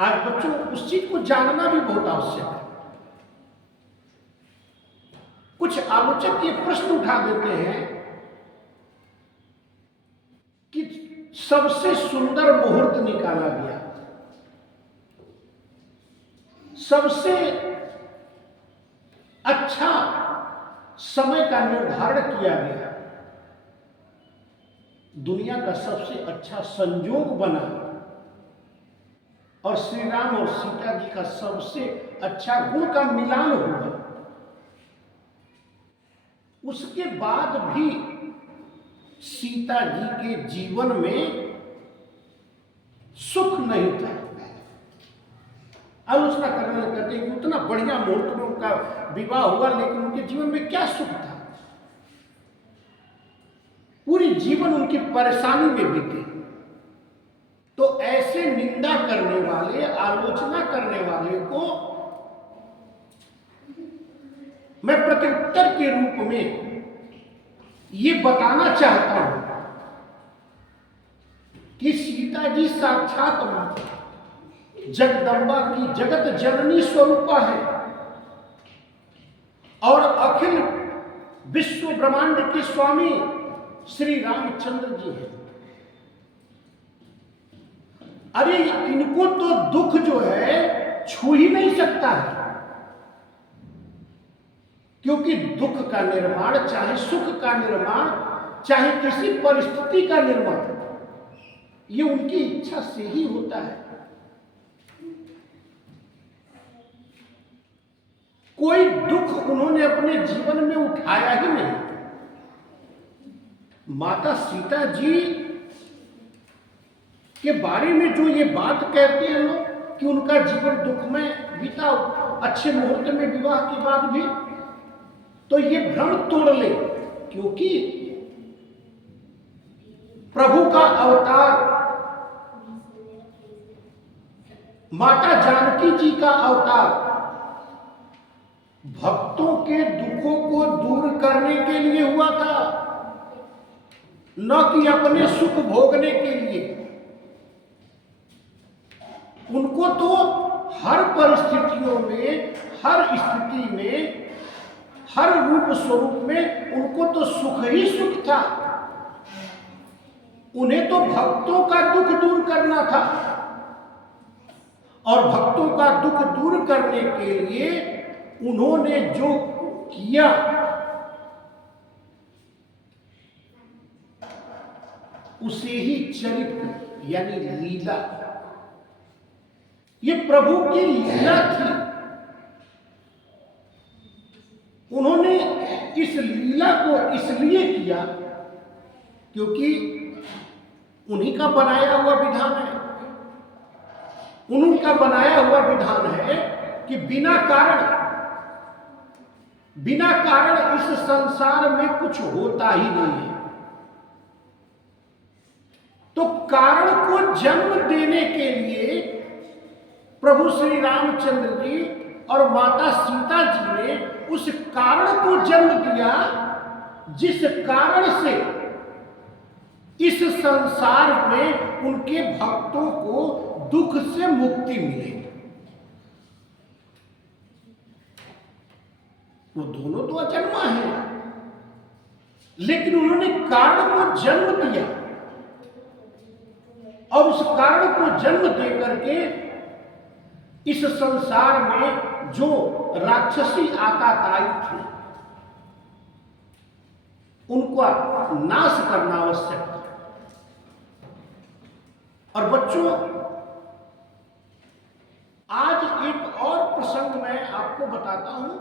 आज बच्चों उस चीज को जानना भी बहुत आवश्यक है। कुछ आलोचक ये प्रश्न उठा देते हैं कि सबसे सुंदर मुहूर्त निकाला गया, सबसे अच्छा समय का निर्धारण किया गया, दुनिया का सबसे अच्छा संयोग बना और श्री राम और सीता जी का सबसे अच्छा गुण का मिलान हुआ। उसके बाद भी सीता जी के जीवन में सुख नहीं था। आलोचना करने लगे, कहते हैं कि उतना बढ़िया मुहूर्त में उनका विवाह हुआ, लेकिन उनके जीवन में क्या सुख था? पूरी जीवन उनकी परेशानी में बीते। तो ऐसे निंदा करने वाले, आलोचना करने वाले को मैं प्रत्युत्तर के रूप में ये बताना चाहता हूं कि सीता जी साक्षात माता जगदम्बा की जगत जननी स्वरूपा है और अखिल विश्व ब्रह्मांड के स्वामी श्री रामचंद्र जी हैं। अरे इनको तो दुख जो है छू ही नहीं सकता है, क्योंकि दुख का निर्माण, चाहे सुख का निर्माण, चाहे किसी परिस्थिति का निर्माण, ये उनकी इच्छा से ही होता है। कोई दुख उन्होंने अपने जीवन में उठाया ही नहीं। माता सीता जी के बारे में जो ये बात कहते हैं लोग कि उनका जीवन दुख में बीता, अच्छे मुहूर्त में विवाह के बाद भी, तो ये भ्रम तोड़ ले, क्योंकि प्रभु का अवतार माता जानकी जी का अवतार भक्तों के दुखों को दूर करने के लिए हुआ था, न कि अपने सुख भोगने के लिए। उनको तो हर परिस्थितियों में, हर स्थिति में, हर रूप स्वरूप में उनको तो सुख ही सुख था। उन्हें तो भक्तों का दुख दूर करना था, और भक्तों का दुख दूर करने के लिए उन्होंने जो किया उसे ही चरित्र यानी लीला, ये प्रभु की लीला थी। उन्होंने इस लीला को इसलिए किया क्योंकि उन्हीं का बनाया हुआ विधान है। उनका बनाया हुआ विधान है कि बिना कारण इस संसार में कुछ होता ही नहीं है। तो कारण को जन्म देने के लिए प्रभु श्री रामचंद्र जी और माता सीता जी ने उस कारण को जन्म दिया, जिस कारण से इस संसार में उनके भक्तों को दुख से मुक्ति मिले। वो दोनों तो अजन्मा है, लेकिन उन्होंने कारण को जन्म दिया, और उस कारण को जन्म देकर के इस संसार में जो राक्षसी आताताई थी उनका नाश करना आवश्यक था। और बच्चों, आज एक और प्रसंग मैं आपको बताता हूं।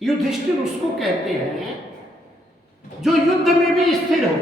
युधिष्ठिर उसको कहते हैं जो युद्ध में भी स्थिर हो।